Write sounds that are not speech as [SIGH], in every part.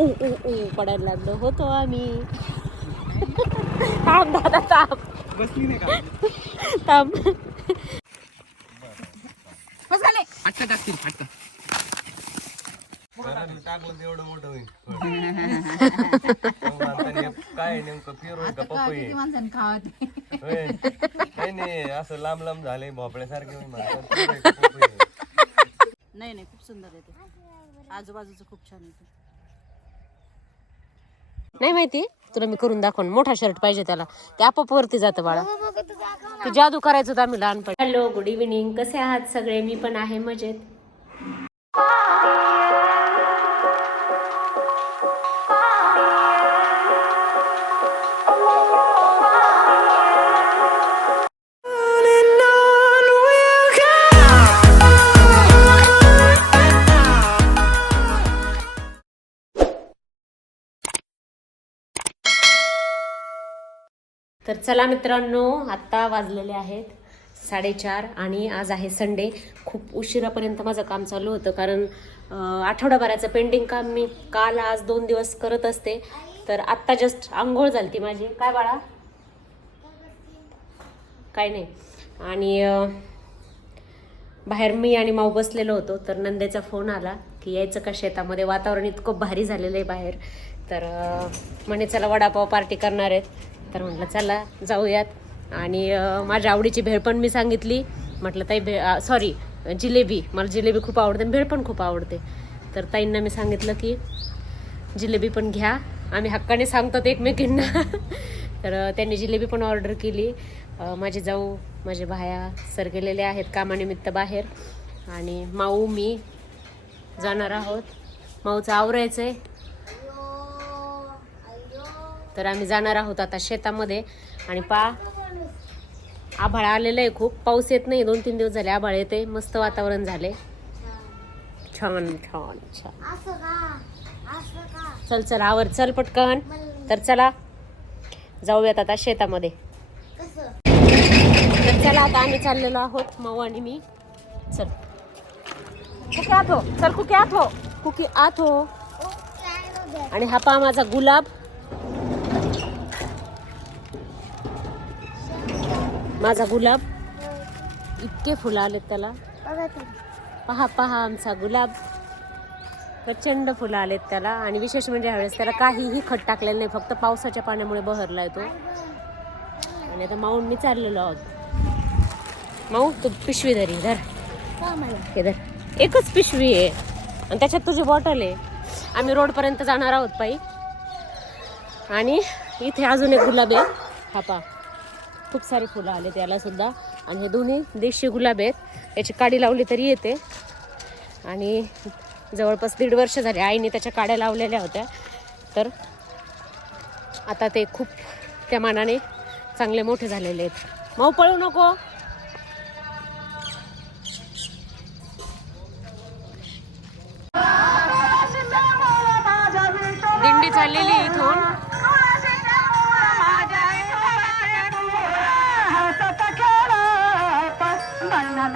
ऊ ऊ ऊ पडायला लागलो. होतो आम्ही. थांब दादा थांब. बसली नाही का? थांब. बस झाले फाटका टाकतील फाटका टाकलं तर एवढं मोठं होईल. मग म्हणताना हे काय नेमकं फिरून का पपई नाही नाही असं लांब लांब झालंय भोपळ्यासारखे. नाही नाही खूप सुंदर आहे ते. आजूबाजूचं खूप छान आहे. नाही माहिती? तुला मी करून दाखवून. मोठा शर्ट पाहिजे त्याला. ते आपोआप वरती जातं बाळा. तू जादू करायचं होतं आम्ही लहानपणी. हॅलो गुड इव्हिनिंग कसे आहात सगळे? मी पण आहे मजेत. चला मित्रांनो आत्ता वाजलेले आहेत साडेचार आणि आज आहे संडे. खूप उशिरापर्यंत माझं काम चालू होतं कारण आठवडाभराचं पेंडिंग काम मी काल आज दोन दिवस करत असते. तर आत्ता जस्ट आंघोळ झाली ती माझी. काय बाळा? काय नाही. आणि बाहेर मी आणि माऊ बसलेलो होतो तर नंदेचा फोन आला की यायचं का शेतामध्ये? वातावरण इतकं भारी झालेलं आहे बाहेर. तर म्हणे चला वडापाव पार्टी करणार आहेत. तर म्हटलं चला जाऊयात. आणि माझ्या आवडीची भेळ पण मी सांगितली. म्हटलं ताई भे सॉरी जिलेबी. मला जिलेबी खूप आवडते आणि भेळ पण खूप आवडते. तर ताईंना मी सांगितलं की जिलेबी पण घ्या. आम्ही हक्काने सांगतात एकमेकींना. [LAUGHS] तर त्यांनी जिलेबी पण ऑर्डर केली. माझे जाऊ माझे भाया सर गेलेले आहेत कामानिमित्त बाहेर. आणि माऊ मी जाणार आहोत. माऊचं आवरायचं आहे तर आम्ही जाणार आहोत आता शेतामध्ये. आणि पा आभाळ आलेलं आहे खूप. पाऊस येत नाही दोन तीन दिवस झाले आभाळ येते. मस्त वातावरण झाले. छान छान छान. चल चल आवर. चल पटकन. तर चला जाऊयात आता शेतामध्ये. तर चला आता आम्ही चाललेलो आहोत माऊ आणि मी. चल. कुकी आत हो. चल कुकी आत हो. कुकी आत हो. आणि हा पहा माझा गुलाब. माझा गुलाब. इतके फुलं आलेत त्याला. पहा पहा आमचा गुलाब. प्रचंड फुलं आलेत त्याला. आणि विशेष म्हणजे ह्यावेळेस त्याला काहीही खत टाकलेलं नाही. फक्त पावसाच्या पाण्यामुळे बहरला येतो आणि आता माऊन मी चाललेलो आहोत. माऊ तू पिशवी धरी धर हे धर. एकच पिशवी आहे. आणि त्याच्यात तुझी बॉटल आहे. आम्ही रोडपर्यंत जाणार आहोत पायी. आणि इथे अजून एक गुलाब आहे. हा पा खूप सारे फुलं आले त्याला सुद्धा. आणि हे दोन्ही देशी गुलाब आहेत. याची काडी लावली तरी येते. आणि जवळपास दीड वर्ष झाले आईने त्याच्या काड्या लावलेल्या होत्या. तर आता ते खूप त्या मानाने चांगले मोठे झालेले आहेत. मऊ पळू नको. दिंडी चाललेली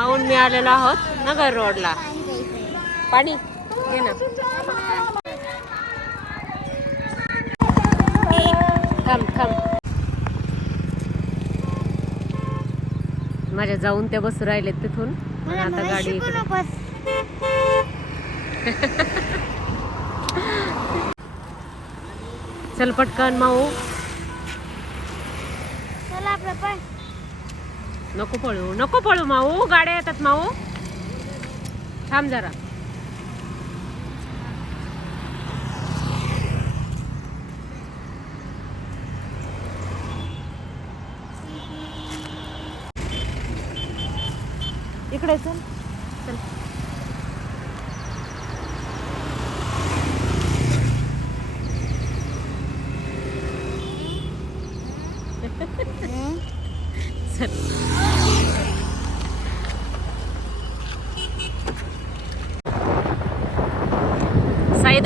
माऊन मी आलेलो आहोत नगर रोडला. पाणी घे ना. थांब थांब. माझ्या जाऊन त्या बस राहिलेत तिथून. आता गाडी [LAUGHS] चल पटकन माऊ. नको पळू नको पळू माऊ गाड्या येतात माऊ थांब जरा. इकडे चल. चल.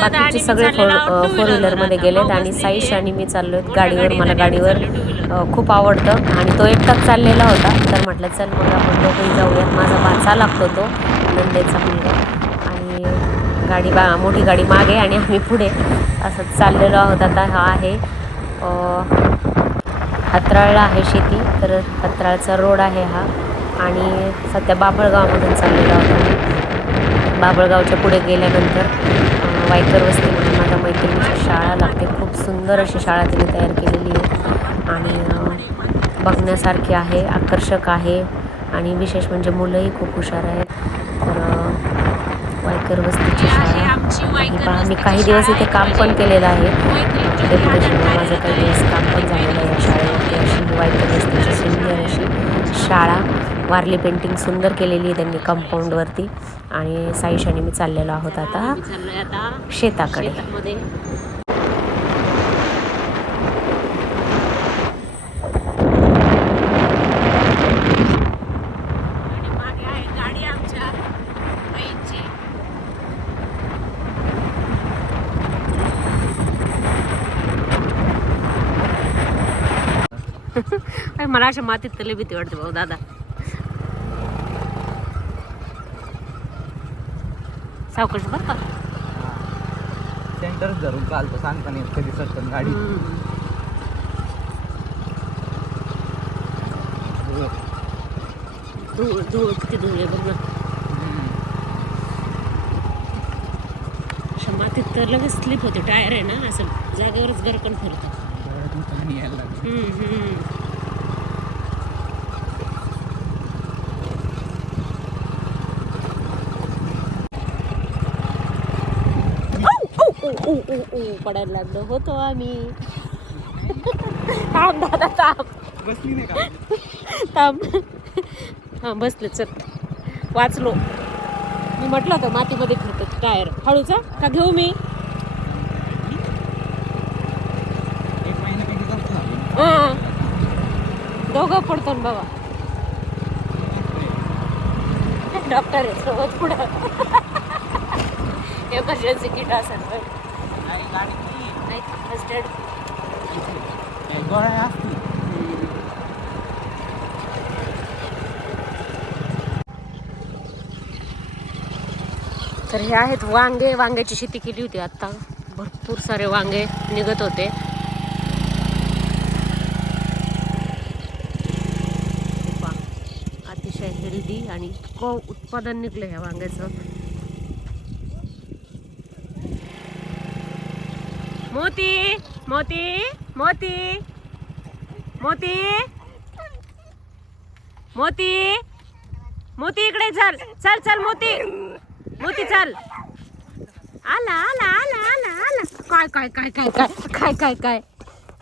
बाकीचे सगळे फोर फोर व्हीलरमध्ये गेलेत आणि साईश आणि मी चाललोय गाडीवर मला गाडीवर अ, खूप आवडतं. आणि तो एकटाच चाललेला होता. तर म्हटलं चल मग आपण दोघंही जाऊयात. माझा भाचा लागतो तो नंदेचा मुलगा. आणि गाडी बा मोठी गाडी मागे आणि आम्ही पुढे. असं चाललेलो आहोत. आता हा आहे हत्राळला आहे शेती. तर हत्राळचा रोड आहे हा. आणि सध्या बाभळगावमधून चाललेलो आहोत आम्ही. बाभळगावच्या पुढे गेल्यानंतर वायकर वस्ती म्हणून माझ्या मैत्रिणीची शाळा लागते. खूप सुंदर अशी शाळा तिने तयार केलेली आहे. आणि बघण्यासारखी आहे आकर्षक आहे. आणि विशेष म्हणजे मुलंही खूप हुशार आहेत. तर वायकर वस्तीची शाळा. मी काही दिवस इथे काम पण केलेलं आहे. डेप्युटेशनला माझं काही दिवस काम पण झालेलं आहे या शाळेवरती अशी वायकर वस्तीची सुंदर अशी शाळा. वारली पेंटिंग सुंदर केलेली आहे त्यांनी कंपाऊंडवरती आणि साईश आणि मी चाललेलो आहोत आता शेताकडे. [LAUGHS] मला अशा मातीत तले भीती वाटते भाऊ दादा. सावकाश बरं का. सेंटर धरून चालतो सांगता नाही कधी सटकन गाडी. धूळ धूळ किती धूळ आहे बघ ना मातीत तर लगेच स्लिप होते टायर आहे ना असं जागेवरच गरकन फिरतं. पाणी यायला लागलं हम्म, हम्म. ऊ, ऊ, ऊ, ऊ, ऊ, पडायला लागलो. होतो आम्ही. थांब दादा थांब. थांब. हां बसले चल. वाचलो. मी म्हटलं होतं मातीमध्ये फिरतात टायर हळूचा? का घेऊ मी? हां. दोघं पडतो ना बाबा. डॉक्टर आहे सोबत पुढं. एमर्जन्सी किट असेल. हे गोळ्या असतील तर हे आहेत वांगे वांग्याची शेती केली होती आता. भरपूर सारे वांगे निघत होते. अतिशय हेल्दी आणि इतकं उत्पादन निघलं ह्या वांग्याचं. मोती मोती मोती मोती मोती मोती इकडे चल चल चल मोती. मोती चल. आला आला आला आला आला. काय काय काय काय काय काय काय काय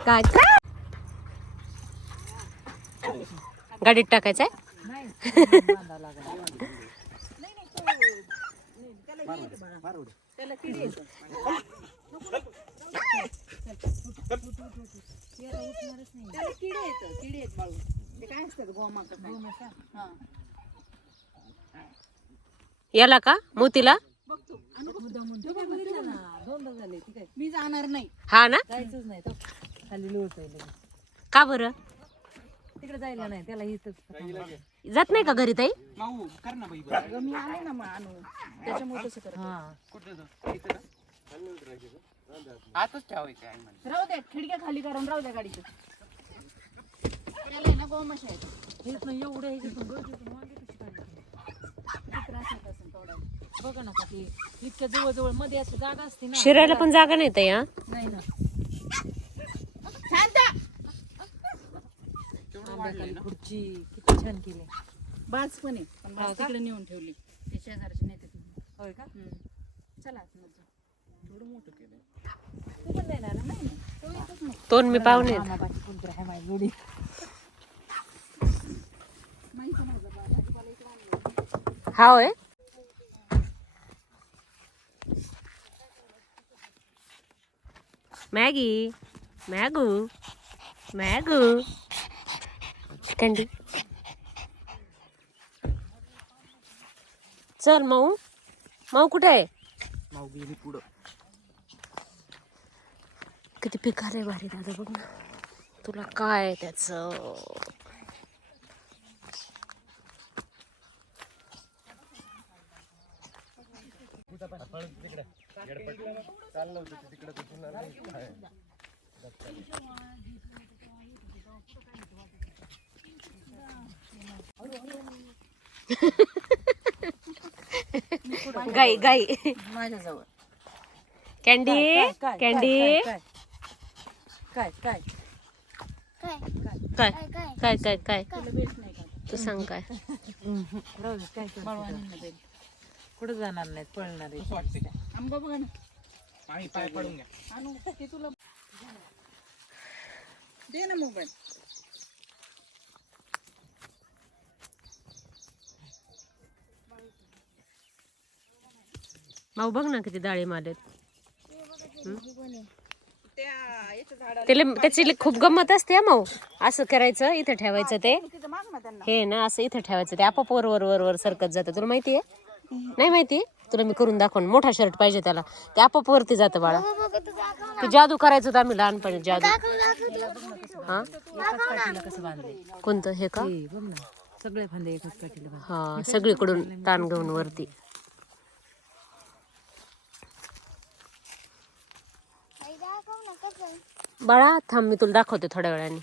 काय काय? गाडीत टाकायचंय? त्याला किडे येतं किडे येत बाळू ते काय असतात गोमाक याला का? मोतीला? मी जाणार नाही हा ना? जायचंच नाही तो खाली लोट का बरं? तिकडे जायला नाही त्याला इथंच जात नाही का घरी ताई? माऊ कर ना बाई मी आले ना मग आणू त्याच्यामुळे तसं कर आतच ठेवायचं आहे म्हणे राहू द्या खिडक्या खाली करून राहू द्या गाडीचं त्याला आहे ना गोमाशा हेच नाही एवढे ह्याच्यातून गळतीतून वांगे कशी काढली. किती त्रास होत असेल तेवढा बघा ना का ते इतक्या जवळजवळमध्ये असं जागा असते ना. शिरायला पण जागा नाही ताई हा? नाही ना. शांत! आंब्याखाली खुर्ची किती छान केली. बाज पण आहे पण बाज तिकडे नेऊन ठेवली. ते शेजारचे नेते होय का? चला आतमध्ये जाऊ. थोडं मोठं केलं दोन मी पाहुणे हाव आहे मॅगी मॅगू मॅगू. कंडी चल मऊ. मऊ कुठे आहे? माऊ गेली पुढं. किती पिकार आहे भारी दादा बघ ना. तुला काय त्याचं. गाई गाई. माझ्याजवळ. कॅन्डी कॅन्डी काय काय? काय? काय? काय काय? काय तुला भेट नाही का? तू सांग काय. राहू दे, काय करते कुठं जाणार नाहीत पळणार आहे आंबा बघा ना. पाणी पाय पडून घ्या. आणू ते तुला दे ना मोबाईल. माऊ बघ ना किती डाळी झाडाला त्याला त्याची खूप गंमत असते माऊ. असं करायचं इथं ठेवायचं ते. माग हे ना असं इथं ठेवायचं ते. आपोआप वर वर वर वर सरकत जातं. तुला माहिती आहे नाही माहिती? तुला मी करून दाखवून. मोठा शर्ट पाहिजे त्याला. ते आपोआप वरती जातं बाळा. ते जादू करायचं होतं आम्ही लहानपणी जादू. हा? कसं बांधले कोणतं? हे का? सगळे फांदे हा सगळीकडून ताण घेऊन वरती. बाळा थांब मी तुला दाखवते थोड्या वेळाने.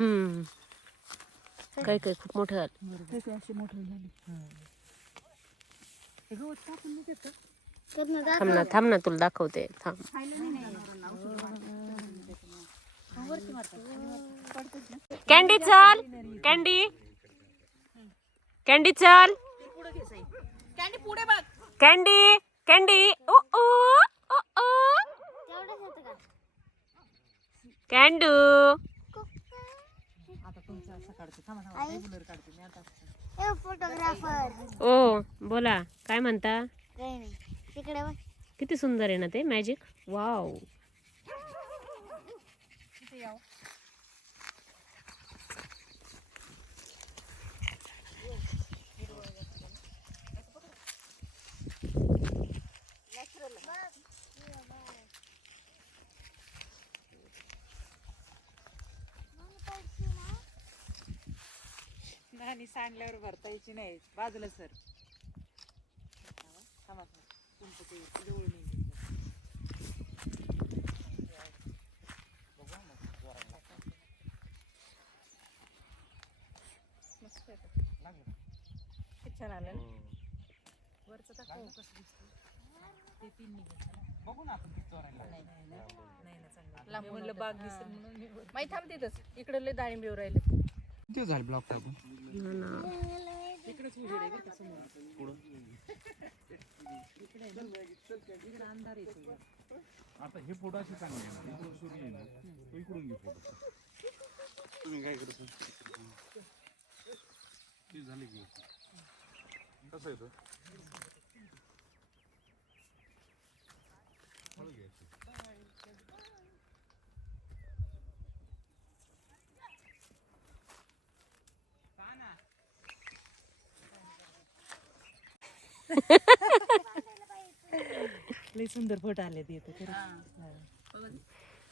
हम्म. काही काही खूप मोठे झाले. थांब ना थांब ना तुला दाखवते. थांब. कॅन्डी चाल. कॅन्डी. कॅन्डी चल. कॅन्डी कॅन्डी ओ ओ ओ ओ. कॅन्डू फोटोग्राफर ओ बोला काय म्हणता? काही नाही तिकडे बघ किती सुंदर आहे ना ते मॅजिक वाव आणि सांडल्यावर भरता यायची नाही. बाजूला सर. थांबा तुमचं ते जवळ नाही छान आलं ना. वरचं दाखव कसं दिसतं ते तीन निघायचं बघू ना आपण किती चोरायला नाही नाही ना नाही ना चांगलं लांब म्हणलं बाग दिसेल म्हणून माहिती थांब तिथंच. इकडे लय डाळिंब येऊ राहिले किती झाले ब्लॉक टाकून? येतो आता हे फोटो असे चांगले आहे सूर्य आहे ना. तो इकडून घे फोटो. तुम्ही काय करतो ते झाले की. कसं आहे [LAUGHS] लय सुंदर फोटो आले ते.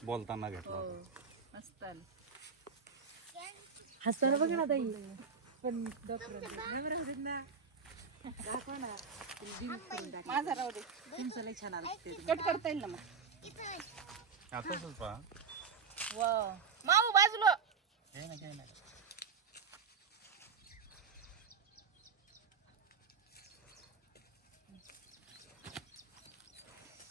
बोलताना घेतला होता. मस्त हसताना बघ ना ताई. पण डॉक्टर ना. दाखवा ना. माझा राहू दे. तुमचं लय छान आलं ते कट करता येईल ना मग? हा, माऊ बाजूला. काही नाही काही नाही अनुजा घ्या एक एक चल चल भारी झाला बघ. मस्त आलं बुबू बुबू बस इथं ते. बुबू इथं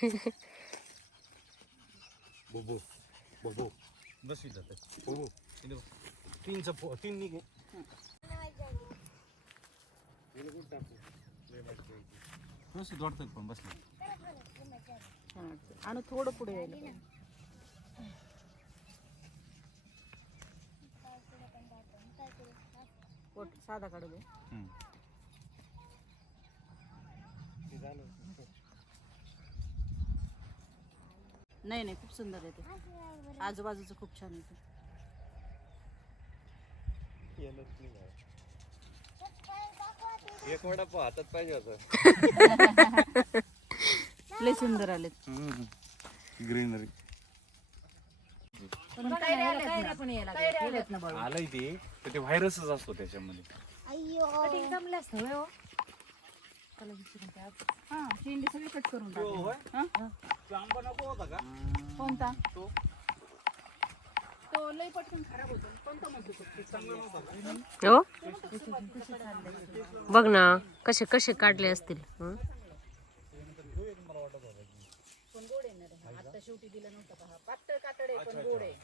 [LAUGHS] व्यवस्थित वाटतं पण बसलं. छान वाटतं. आणि थोडं पुढे यायला पोट साधा काढू दे. नाही नाही खूप सुंदर आहे ते. आजूबाजूचं खूप छान आहे ते. एक वडापाव हातात पाहिजे होतं. [LAUGHS] लय सुंदर आलेत. ग्रीनरी. पण कैऱ्या आल्यात ना बाळू. आलंय ते. तर ते व्हायरसच असतो त्याच्यामध्ये. हा. शेंडी सगळी कट करून टाकली. हा? कोणता? तो. लय पटकन खराब होतो. कोणता म्हणतो हो? बघ ना कसे कसे काढले असतील हं? पण गोड येणार आहे आता शेवटी दिला नव्हता का हा? पातळ कातड आहे पण गोड आहे.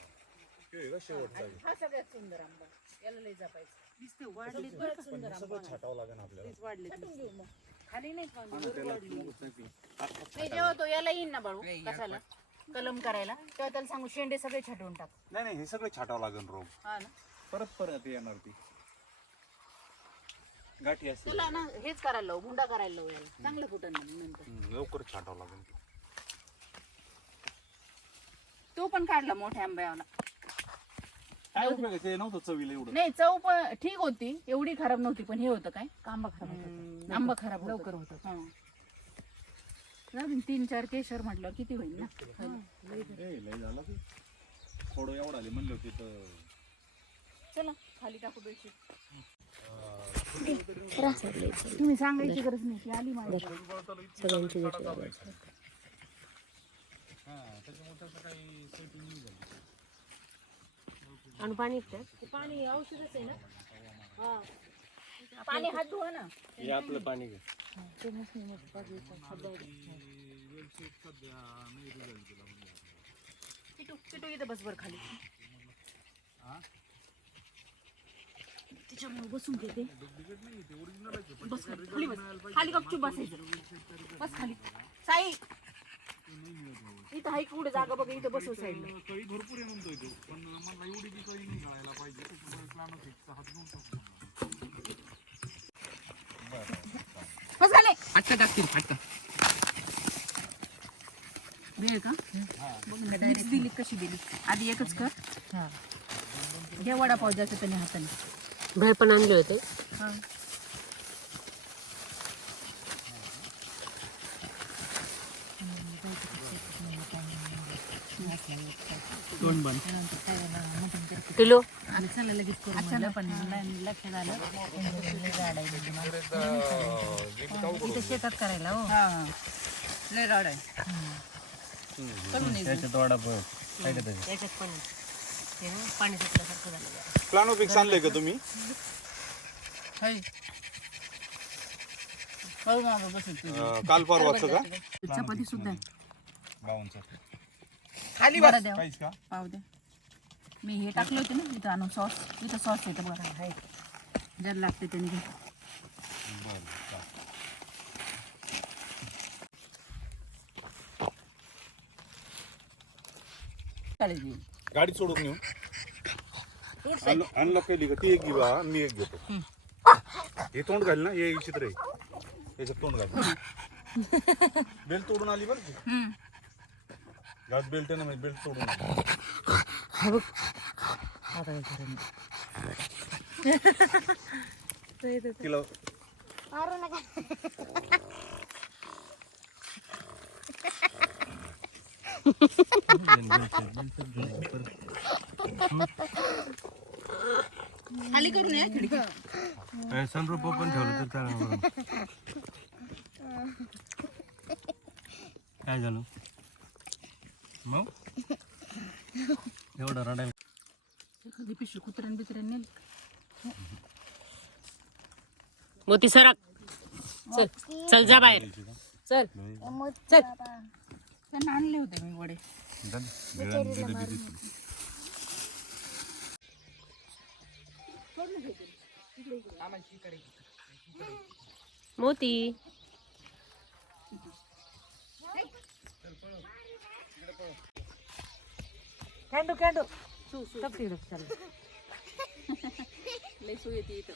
आणि हा सगळ्यात सुंदर आंबा. याला लय जपायचं. दिसते वाढले सगळ्यात सुंदर आंबा तीच वाढले छाटून घेऊ मग. खाली नाही का. वर वाढली नाही जेव्हा तो याला येईन ना बाळू कशाला? कलम करायला. तेव्हा त्याला सांगू शेंडे सगळे छाटून टाक. नाही नाही हे सगळं छाटावं लागेल रोग हा ना. परत परत येणार ती. गाठी असते त्याला ना हेच करायला लावू गुंडा करायला लावू याला. चांगलं फुटन नंतर. हम्म, लवकर छाटावं लागेल तो पण काढला मोठ्या आंब्याला काय उपयोग आहे? ते नव्हतं चवीला एवढं. नाही चव पण ठीक होती. एवढी खराब नव्हती पण हे होतं काय? आंबा खराब होता. आंबा खराब लवकर होत तीन चार केशर म्हटलं किती होईल ना? ए, लय झालं ते थोडं एवढं आले म्हणले होते तर. चला खाली टाकू बेडशीट. तुम्ही सांगायची गरज नाही ती आली माझ्या सगळ्यांची घेतली आणि पाणी? पाणी औषधच आहे ना? पाणी हात धुवा ना. हे आपलं पाणी घे किटू किटू इथं बस बर खाली. तिच्यामुळे बसून घेते. बस खाली खाली बस. खाली गपचूप बसायचं बस खाली. साई इथं हाय कुठे जागा बघ इथं बसव साईडला कळी भरपूर आहे म्हणतोय तो पण मला एवढी बी कळी नाही पाहिजे. हात फाटका टाकतील फाटका भेळ का? मिक्स दिली कशी दिली? आधी एकच कर. घे वडापाव जायचं त्याने हाताने. भेळ पण आणले होते. दोन इथे शेतात करायला हो लय राड आहे करून ये. त्याच्यात वडापाव काय का पण सुटल्यासारखं झालं तुम्ही काल परवाचं का? चपाती सुद्धा खाली बरं द्या काहीच का? पाव द्या मी हे टाकले होते ना इथं आणून सॉस इथं सॉस येतं बघा. आहे जर लागते त्यांनी घे. चालेल. गाडी सोडून येऊ अनलॉक केली का? ती एक घेऊ हा, मी एक घेतो. हे तोंड घाल ना. हे चित्र आहे. याच्यात तोंड घाल. [LAUGHS] बेल्ट तोडून आली बरं हम्म. बेल्ट ना बेल्ट तोडून आली. आता तिला मारू नका खाली करून ये खिडकी सनरूप ओपन ठेवलं तर काय झालं? मग एवढं रडायला. एखादी पिशवी कुत्र्यान बित्र्यान नेली मोती सरक चल चल जा बाहेर. चल. चल. त्यांना आणले होते मी वडे. आम्हाला शिकायला मोती कॅन्डू कॅन्डू टप तिकडं चल लय सू येते इथं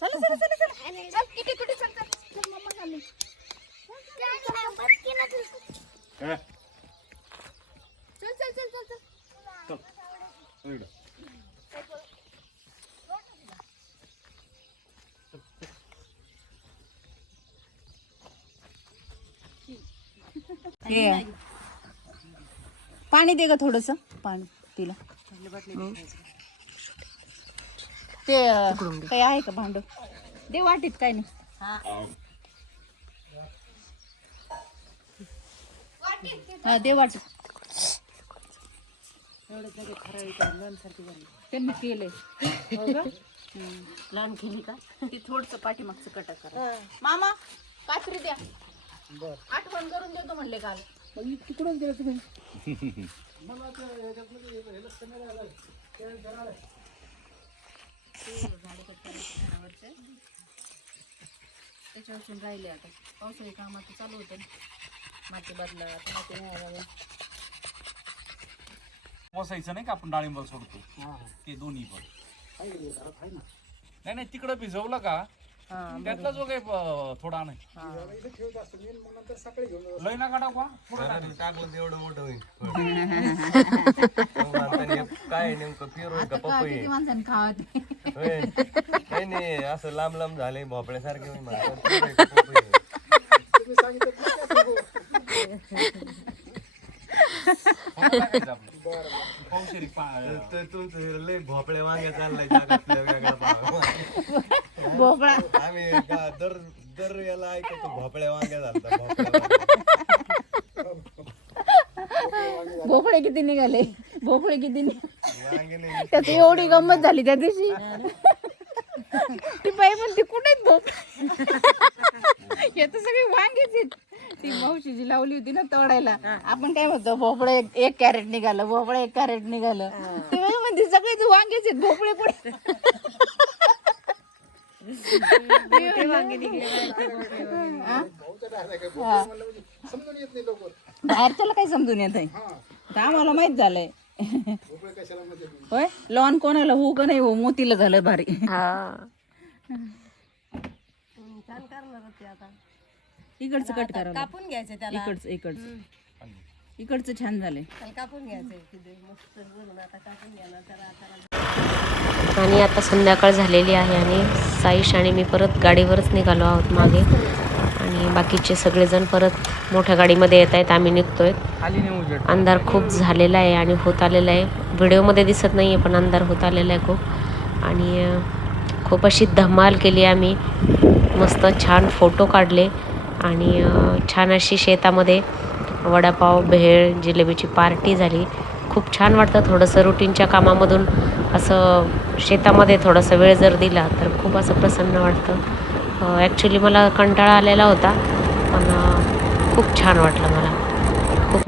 चल चल चल चल चल किती कुठे चल चल चल मम्मा चालली पटकी ना चल काय चल चल चल चल चल चल इकडं. हे पाणी दे ग थोडस. पाणी तिला ते काही आहे का भांड? दे वाटीत काय नाही. हा दे वाटीत. त्यांनी केलंय. लहान केली का? ती थोडस पाठीमागचं कटा करा. मामा कात्री द्या. आठवण करून देतो म्हणले काल. [LAUGHS] त्याच्यापासून राहिले आता. पावसाळी काम आता चालू होतं. ना माती बदला आता माती नाही आला वसायचं नाही का आपण डाळिंब सोडतो? ते दोन्ही पण. नाही नाही तिकडं भिजवलं का? त्यातला जो काही प- थोडा नाही लय नका टाकू पुढे घरात टाकलं तर एवढं मोठं होईल. [LAUGHS] मग हे काय आहे नेमकं पिरू का पपई? आहे? माणसाने खावा ते? होय. नाही नाही असं लांब लांब झालंय भोपळ्यासारखे होईल म्हणतात. पिरू आहे का [LAUGHS] पपई [LAUGHS] आहे? पावशेरी पा- तर तू तू लय भोपळ्या वांग्या चाललाय जगातल्या वेगळा भाग. भोपळा. आम्ही का- दर दर याला ऐकतो भोपळ्या वांग्या झालता भोपळ्या वांग्या. भोपळे किती निघाले? भोपळे किती निघाले वांगे नाही. त्याची एवढी गंमत झाली त्या दिवशी. ती बाई म्हणते कुठे भोपळे? हे तर सगळे वांगेच आहेत. ती मावशी जी लावली होती ना तोडायला. आपण काय म्हणतो भोपळे एक- एक कॅरेट निघालं भोपळे एक कॅरेट निघालं. ती बाई म्हणते सगळेच वांगेच आहेत भोपळे कुठे? [LAUGHS] हा. बाहेरच्याला काही समजून येत आहे आम्हाला माहीत झालंय. होय? लॉन कोणाला हो का नाही हो मोतीला झालं भारी. हा. इकडचं कट करा कापून घ्यायचं त्याला. इकडचं इकडचं. इकडचं छान झालंय. कापून घ्यायचं आणि आता संध्याकाळ झालेली आहे आणि साईश आणि मी परत गाडीवरच निघालो आहोत मागे. आणि बाकीचे सगळेजण परत मोठ्या गाडीमध्ये येत आहेत आम्ही निघतोय. अंधार खूप झालेला आहे आणि होत आलेला आहे. व्हिडिओमध्ये दिसत नाही आहे पण अंधार होत आलेला आहे खूप. आणि खूप अशी धमाल केली आम्ही. मस्त छान फोटो काढले. आणि छान अशी शेतामध्ये वडापाव भेळ जिलेबीची पार्टी झाली. खूप छान वाटतं थोडंसं रुटीनच्या कामामधून असं शेतामध्ये थोडासा वेळ जर दिला तर खूप असं प्रसन्न वाटतं. ॲक्च्युली मला कंटाळा आलेला होता पण खूप छान वाटलं मला.